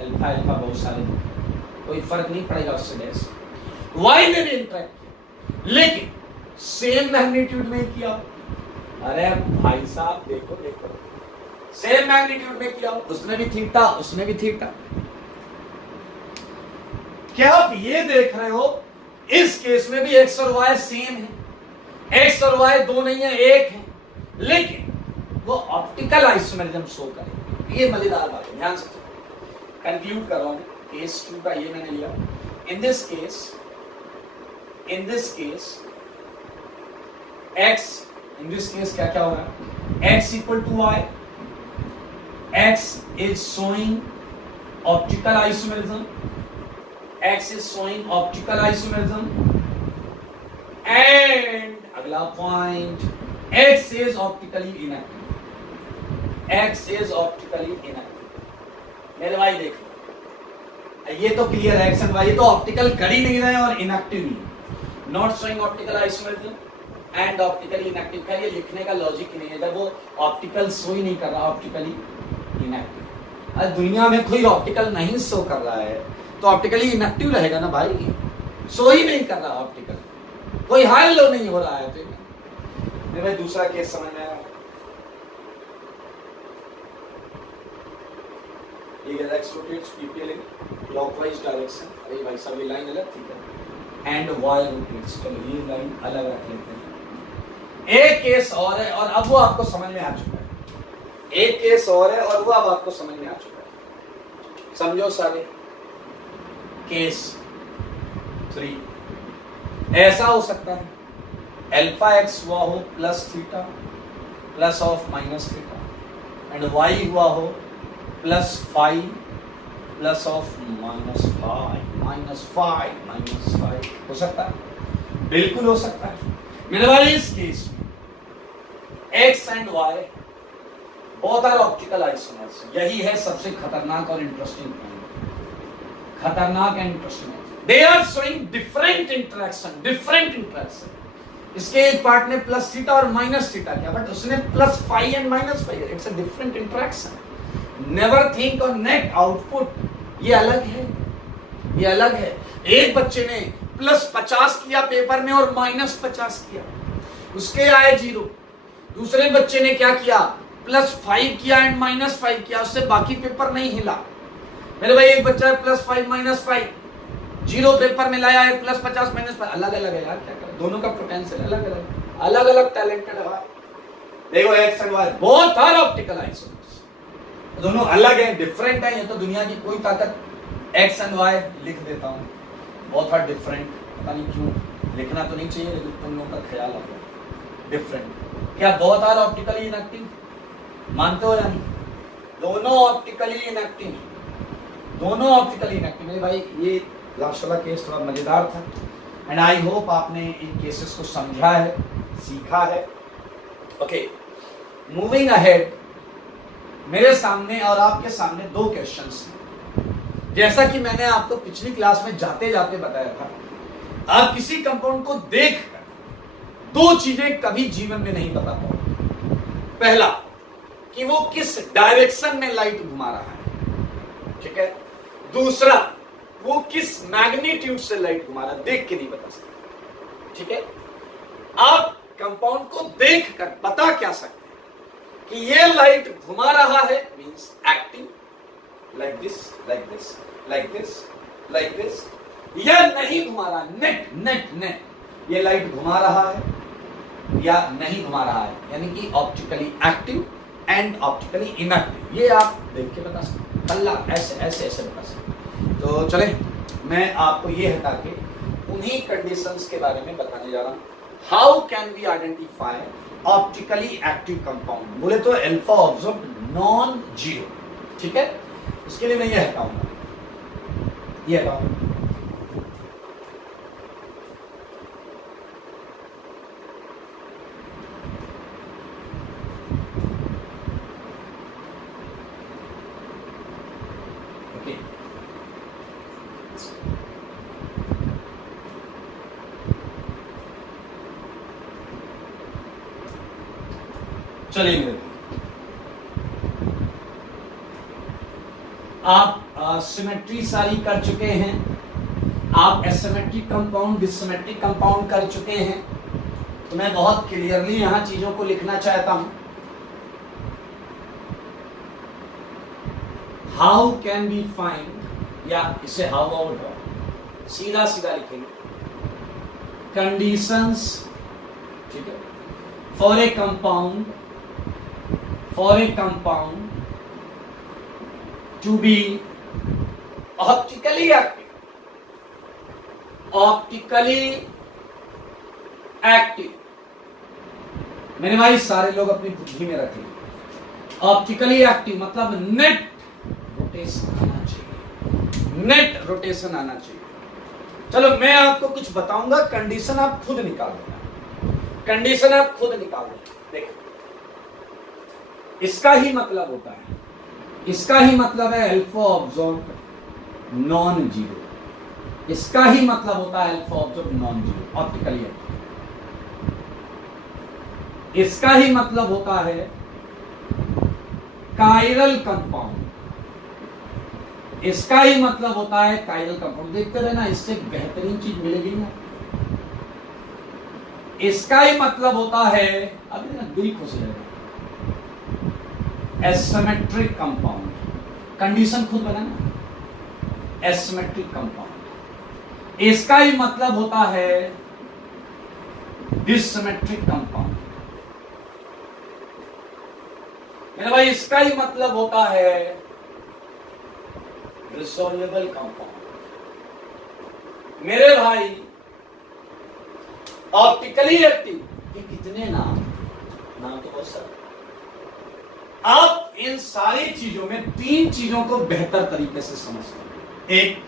Alpha alpha बहुत सारे, कोई फर्क नहीं पड़ेगा उससे डैश। वाई ने भी इंटरेक्ट किया लेकिन सेम मैग्नीट्यूड में किया। अरे भाई साहब देखो देखो, सेम मैग्नीट्यूड में किया, उसने भी थीटा उसने भी थीटा। क्या आप ये देख रहे हो, इस केस में भी एक्स और वाई सेम है, एक्स और वाई दो नहीं है एक है, लेकिन वो ऑप्टिकल आइसोमेरिज्म शो करे। ये मजेदार बात है, ध्यान से कंक्लूड कर रहा हूं। केस 2 का ये मैंने लिया। In this case x, in this case क्या क्या होगा, x equal to y, x is showing optical isomerism, x is showing optical isomerism, and अगला point, x is optically inactive, x is optically inactive। मेरे भाई देखो, ये तो clear है, x and y, ये तो ऑप्टिकल कर ही नहीं रहे और inactive he, not showing optical isomerism and optically inactive. क्या ये लिखने का लॉजिक ही नहीं है, जब वो ऑप्टिकल शो ही नहीं कर रहा, ऑप्टिकली इनएक्टिव। आज दुनिया में कोई ऑप्टिकल नहीं शो कर रहा है तो ऑप्टिकली इनएक्टिव रहेगा ना भाई, सो ही नहीं कर रहा ऑप्टिकल, कोई हाल लो नहीं हो रहा है। तो मेरे भाई दूसरा केस समझ में आया, x rotates PPL in clockwise direction। अरे भाई सब ये लाइन अलग थी क्या, एंड y rotates, चलो ये लाइन अलग रख लेते हैं। एक केस और है और अब वो आपको समझ में आ चुका है, एक केस और है और वो अब आपको समझ में आ चुका है, समझो सारे। केस 3 ऐसा हो सकता है, अल्फा एक्स हुआ हो plus theta plus of minus theta, and y हुआ हो प्लस 5 प्लस ऑफ माइनस 5 हो सकता है, बिल्कुल हो सकता है मेरे भाई। इस केस में x and y both are optical isomers, यही है सबसे खतरनाक और इंटरेस्टिंग पॉइंट, खतरनाक and interesting. They are showing different interaction. इसके एक पार्ट ने प्लस थीटा और माइनस थीटा किया, बट उसने plus 5 and minus 5, it's a different interaction. Never think on net output, ये अलग है, ये अलग है। एक बच्चे ने प्लस 50 किया पेपर में और माइनस 50 किया, उसके आए 0। दूसरे बच्चे ने क्या किया, प्लस 5 किया एंड माइनस 5 किया, उससे बाकी पेपर नहीं हिला। मेरे भाई एक बच्चा है प्लस 5 माइनस 5, 0 पेपर में लाया है, प्लस 50 माइनस 5, अलग अलग है यार, क्या करें, दोनों का पोटेंशियल अलग अलग टैलेंटेड है भाई। देखो x and y both are optical isomers, दोनों अलग है, डिफरेंट है। ये तो दुनिया की कोई ताकत, एक्स एंड वाई लिख देता हूँ, बोथ आर डिफरेंट। पता नहीं क्यों लिखना तो नहीं चाहिए, लेकिन तुम लोगों का ख्याल आता डिफरेंट। क्या बोथ आर ऑप्टिकली इनएक्टिव, मानते हो या नहीं? दोनों ऑप्टिकली इनएक्टिव, दोनों ऑप्टिकली इनएक्टिव। मेरे भाई ये लास्ट वाला केस थोड़ा मजेदार था, एंड आई होप आपने इन केसेस को समझा है, सीखा है। ओके, मूविंग अहेड, मेरे सामने और आपके सामने 2 क्वेश्चंस हैं। जैसा कि मैंने आपको पिछली क्लास में जाते जाते बताया था, आप किसी कंपाउंड को देखकर 2 चीजें कभी जीवन में नहीं बता पाओगे। पहला, कि वो किस डायरेक्शन में लाइट घुमा रहा है, ठीक है। दूसरा, वो किस मैग्नीट्यूड से लाइट घुमा रहा है, देख के नहीं बता सकते, ठीक है। आप कंपाउंड को देखकर बता क्या सकते हैं कि ये लाइट घुमा रहा है, means acting, like this like this like this like this, या नहीं घुमा रहा, नेट ये लाइट घुमा रहा है या नहीं घुमा रहा है, यानी कि optically active and optically inactive, ये आप देख के बता सकते, कल्ला ऐसे ऐसे ऐसे बता सकते। तो चले, मैं आपको ये हटा के उन्हीं कंडीशंस के बारे में बताने जा रहा हूं। How can we identify optically active compound? बोले तो अल्फा ऑब्जर्व्ड नॉन जीरो, ठीक है। उसके लिए मैं ये हटाऊंगा, ये हटाऊंगा। चलिए आप सिमेट्री सारी कर चुके हैं, आप एसिमेट्रिक कंपाउंड, डिससिमेट्रिक कंपाउंड कर चुके हैं, तो मैं बहुत क्लियरली यहां चीजों को लिखना चाहता हूं। हाउ कैन बी फाइंड, या इसे हाउ आउट सीधा सीधा लिखेंगे, कंडीशंस, ठीक है, for a compound to be optically active. मेरे भाई सारे लोग अपनी बुद्धि में रखें, ऑप्टिकली एक्टिव मतलब नेट रोटेशन आना चाहिए, नेट रोटेशन आना चाहिए। चलो मैं आपको कुछ बताऊंगा, कंडीशन आप खुद निकाल देना, कंडीशन आप खुद निकाल देना। देखो इसका ही मतलब होता है, इसका ही मतलब है अल्फा ऑब्जॉर्ब नॉन जीरो, इसका ही मतलब होता है alpha absorb non zero optically active. इसका ही मतलब होता है कायरल कंपाउंड, इसका ही मतलब होता है कायरल कंपाउंड। देखते रहना, इससे बेहतरीन चीज मिलेगी ना। इसका ही मतलब होता है, अभी ना दिल खुश रहेगा, एसिमेट्रिक कंपाउंड, कंडीशन खुद बनाना, एसिमेट्रिक कंपाउंड। इसका ही मतलब होता है डिससिमेट्रिक कंपाउंड। मेरे भाई इसका ही मतलब होता है रिसोल्वेबल कंपाउंड। मेरे भाई ऑप्टिकली एक्टिव, ये कितने नाम तो बहुत सारे। आप इन सारी चीजों में तीन चीजों को बेहतर तरीके से समझते हैं। एक,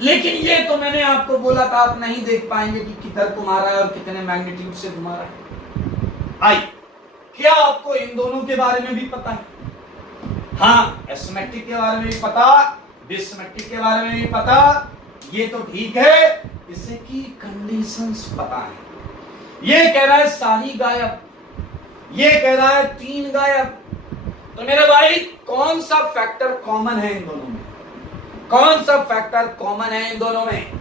लेकिन ये तो मैंने आपको बोला था आप नहीं देख पाएंगे कि किधर घुमा रहा है और कितने मैग्नीट्यूड से घुमा रहा है। आई, क्या आपको इन दोनों के बारे में भी पता है? हाँ, एसिमेट्रिक के बारे में भी पता, डिससिमेट्रिक के बारे में भी पता, ये तो ठीक है। इससे की कंडीशंस पता है। ये कह रहा है सारी गायब, ये कह रहा है तीन गायब। तो मेरे भाई कौन सा फैक्टर कॉमन है इन दोनों में? कौन सा फैक्टर कॉमन है इन दोनों में?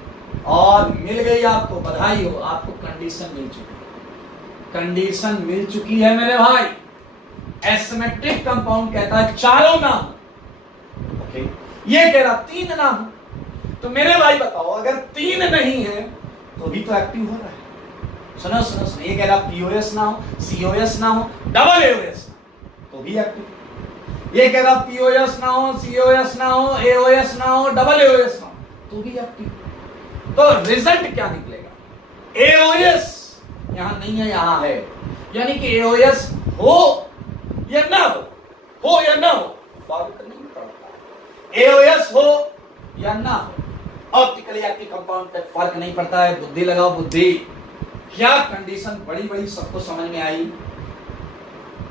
और मिल गई आपको, बधाई हो, आपको कंडीशन मिल चुकी है, कंडीशन मिल चुकी है मेरे भाई। एसिमेट्रिक कंपाउंड कहता है चारों ना हो, ओके, ये कह रहा तीन ना हो। तो मेरे भाई बताओ, अगर तीन नहीं है तो भी तो एक्टिव हो रहा है। सुनो सुनो सुनो, ये कह रहा पीओएस ना हो, सीओएस ना हो, डबल एओएस तो भी एक्टिव। ये कह रहा पीओएस ना हो, सीओएस ना हो, एओएस ना हो, डबल एओएस ना हो तो भी एक्टिव। तो रिजल्ट क्या निकलेगा? एओएस यहां नहीं है, यहां है, यानी कि एओएस हो या ना हो या ना हो, फर्क नहीं पड़ता। एओएस हो या ना हो, ऑप्टिकली एक्टिव कंपाउंड पे फर्क नहीं पड़ता है। बुद्धि लगाओ, बुद्धि। क्या कंडीशन बड़ी बड़ी सबको समझ में आई?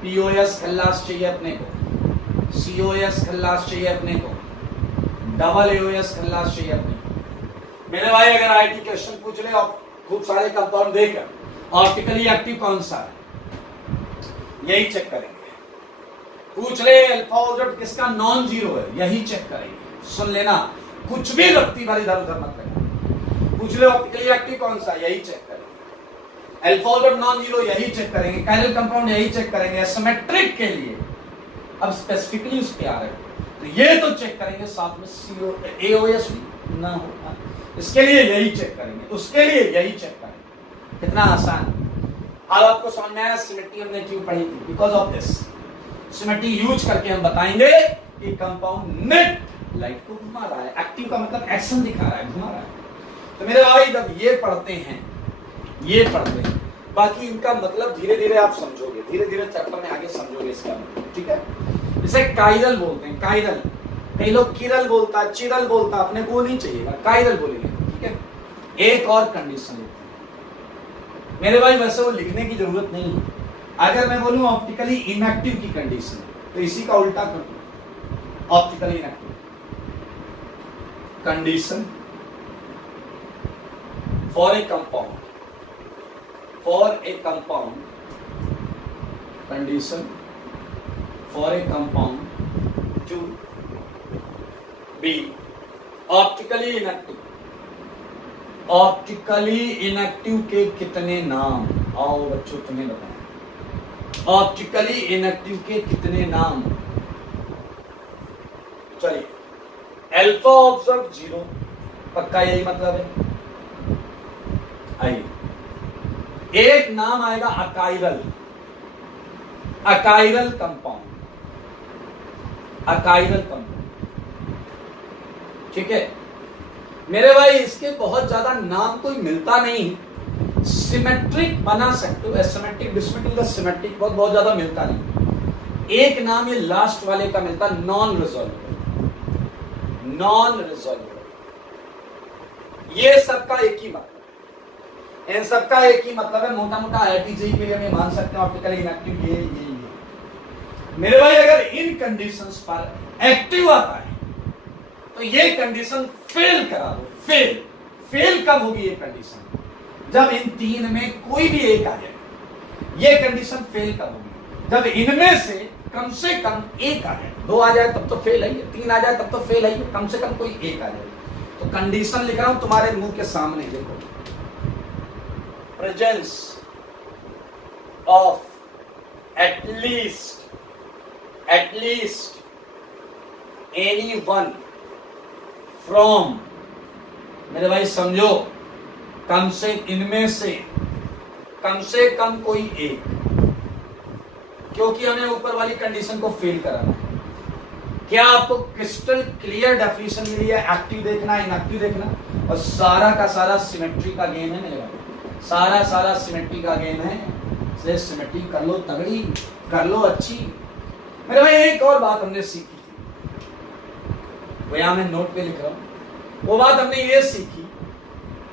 पीओएस खल्लास चाहिए अपने को, सीओएस खल्लास चाहिए अपने को, डबल एओएस खल्लास चाहिए अपने को। मेरे भाई अगर आईटी क्वेश्चन पूछ ले और खूब सारे कंपाउंड देकर ऑप्टिकली एक्टिव कौन सा है, यही चेक करेंगे। पूछ ले अल्फा ऑब्जॉर्ब किसका नॉन जीरो है, यही चेक करेंगे। सुन लेना, कुछ भी रत्ती वाली इधर उधर मत करना। पूछ ले ऑप्टिकली एक्टिव कौन सा, यही चेक करेंगे। अल्फा ऑब्जॉर्ब नॉन जीरो, यही चेक करेंगे। कायरल कंपाउंड, यही चेक करेंगे। एसिमेट्रिक के लिए अब स्पेसिफिकली उस पे आ रहे हैं तो ये तो चेक करेंगे, साथ में सीओ एओएस भी ना हो, इसके लिए यही चेक करेंगे, उसके लिए यही चेक करेंगे। कितना आसान। अब आपको समझ में आया सिमेट्री हमने क्यों पढ़ी थी? Because of this symmetry use करके हम बताएंगे कि कंपाउंड नेट लाइट को घुमा रहा है। एक्टिव का मतलब एक्शन दिखा रहा है, घुमा रहा है। तो मेरे भाई जब ये पढ़ते हैं, ये पढ़ते हैं, बाकी इनका मतलब धीरे धीरे आप समझोगे, धीरे धीरे चैप्टर में आगे समझोगे इसका मतलब, ठीक है। इसे कायरल बोलते हैं, कायरल। कई लोग किरल बोलता, चिरल बोलता, अपने को नहीं चाहिए, कायरल बोलेंगे, ठीक है। एक और कंडीशन मेरे भाई, वैसे वो लिखने की जरूरत नहीं है। अगर मैं बोलूं ऑप्टिकली इनएक्टिव की कंडीशन, तो इसी का उल्टा कर दो, optically inactive condition for a compound, for a compound, condition for a compound to be optically inactive. Optically inactive के कितने नाम, आओ बच्चों तुम्हें बताएं, ऑप्टिकली इनएक्टिव के कितने नाम। चलिए, अल्फा ऑब्जर्व 0, पक्का यही मतलब है। आइए, एक नाम आएगा अकाइरल, अकाइरल कंपाउंड, अकाइरल कंपाउंड, ठीक है मेरे भाई। इसके बहुत ज्यादा नाम कोई मिलता नहीं, सिमेट्रिक बना सकते हो, एसिमेट्रिक, डिसमेट्रिक, सिमेट्रिक बहुत ज्यादा मिलता नहीं। एक नाम ये लास्ट वाले का मिलता, नॉन रिजॉल्वेबल, नॉन रिजॉल्वेबल। ये सबका एक ही मतलब है, इन सबका एक ही मतलब है। मोटा मोटा आईआईटी के लिए हम मान सकते हैं ऑप्टिकली इनएक्टिव ये मेरे भाई। अगर इन कंडीशंस पर एक्टिव आता है तो ये कंडीशन फेल करा दो। फेल, फेल कब होगी ये कंडीशन? जब इन तीन में कोई भी एक आ जाए। ये कंडीशन फेल कब होगी? जब इनमें से कम एक आ जाए। 2 आ जाए तब तो फेल है, 3 आ जाए तब तो फेल है, कम से कम कोई एक आ जाए। तो कंडीशन लिख रहा हूं तुम्हारे मुंह के सामने, देखो, presence of at least any one from, मेरे भाई समझो, इनमें से कम कोई एक, क्योंकि हमें ऊपर वाली कंडीशन को फेल कराना है। क्या आपको क्रिस्टल क्लियर डेफिनेशन मिली है? एक्टिव देखना, इनएक्टिव देखना, और सारा का सारा सिमेट्री का गेम है मेरे भाई, सारा सिमेट्री का गेम है। इसलिए सिमेट्री कर लो तगड़ी, कर लो अच्छी। मेरे भाई एक और बात हमने सीखी थी, वो यहां मैं नोट पे लिख रहा हूं। वो बात हमने ये सीखी,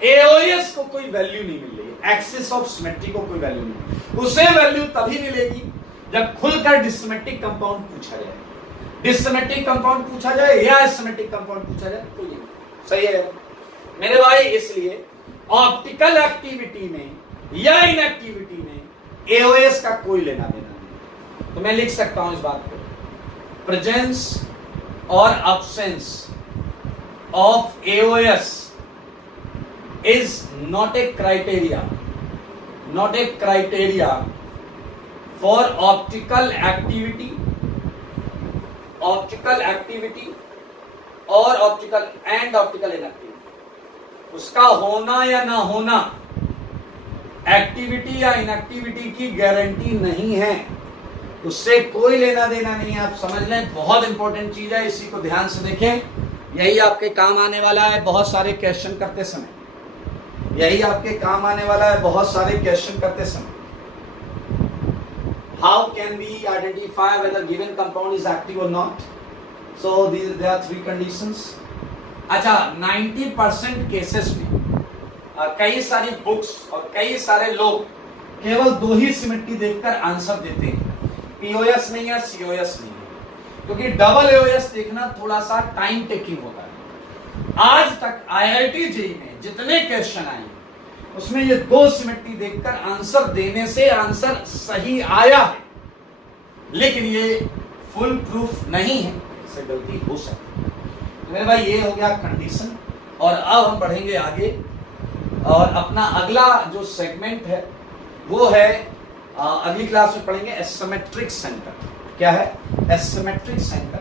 एओएस को कोई वैल्यू नहीं मिल रही, एक्सिस ऑफ सिमेट्री को कोई वैल्यू नहीं। उसे वैल्यू तभी मिलेगी जब खुलकर डिससिमेट्रिक कंपाउंड पूछा जाए। डिससिमेट्रिक कंपाउंड पूछा जाए या एसिमेट्रिक कंपाउंड पूछा जाए, तो ये सही है मेरे भाई। इसलिए ऑप्टिकल एक्टिविटी में या इनएक्टिविटी में एओएस का कोई लेना देना नहीं। तो मैं लिख सकता हूं इस बात को, प्रेजेंस और absence of AOS is not a criteria for optical activity और ऑप्टिकल इनएक्टिविटी। उसका होना या ना होना एक्टिविटी या इनएक्टिविटी की गारंटी नहीं है, उससे कोई लेना देना नहीं है। आप समझ लें, बहुत इंपॉर्टेंट चीज है, इसी को ध्यान से देखें। यही आपके काम आने वाला है बहुत सारे क्वेश्चन करते समय, यही आपके काम आने वाला है बहुत सारे क्वेश्चन करते समय। How can we identify whether given compound is active or not? So there are 3 conditions. अच्छा, 90% केसेस में कई सारी बुक्स और कई सारे लोग केवल 2 ही सिमेट्री देखकर आंसर देते हैं, पीओएस नहीं है, सीओएस नहीं है, क्योंकि डबल एओएस देखना थोड़ा सा टाइम टेकिंग होता है। आज तक आईआईटी जेईई में जितने क्वेश्चन आए उसमें ये 2 सिमेट्री देखकर आंसर देने से आंसर सही आया है, लेकिन ये फुल प्रूफ नहीं है, इससे गलती हो सकती है। तो मेरे भाई ये हो गया कंडीशन। और अब हम बढ़ेंगे आगे, और अपना अगला जो सेगमेंट है वो है अगली क्लास में पढ़ेंगे एसिमेट्रिक सेंटर। क्या है? Asymmetric centre.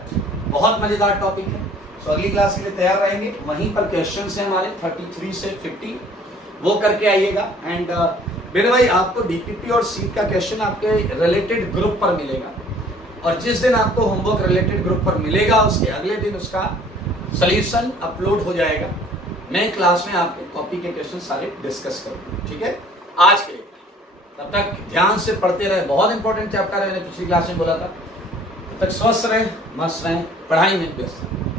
बहुत मजेदार टॉपिक है, तो अगली क्लास के लिए तैयार रहेंगे। वहीं पर क्वेश्चन है हमारे 33 से 50, वो करके आइएगा। एंड मेरे भाई आपको डीपीपी और सीट का क्वेश्चन आपके रिलेटेड ग्रुप पर मिलेगा, और जिस दिन आपको होमवर्क रिलेटेड ग्रुप पर मिलेगा उसके अगले दिन उसका सॉल्यूशन अपलोड हो जाएगा। मैं क्लास में आपके कॉपी के क्वेश्चन सारे डिस्कस करूंगा, ठीक है। आज के लिए तब तक ध्यान से पढ़ते रहे, बहुत इंपॉर्टेंट चैप्टर है, मैंने पिछली क्लास में बोला था। तब तक स्वस्थ रहें, मस्त रहें, पढ़ाई में व्यस्त रहें।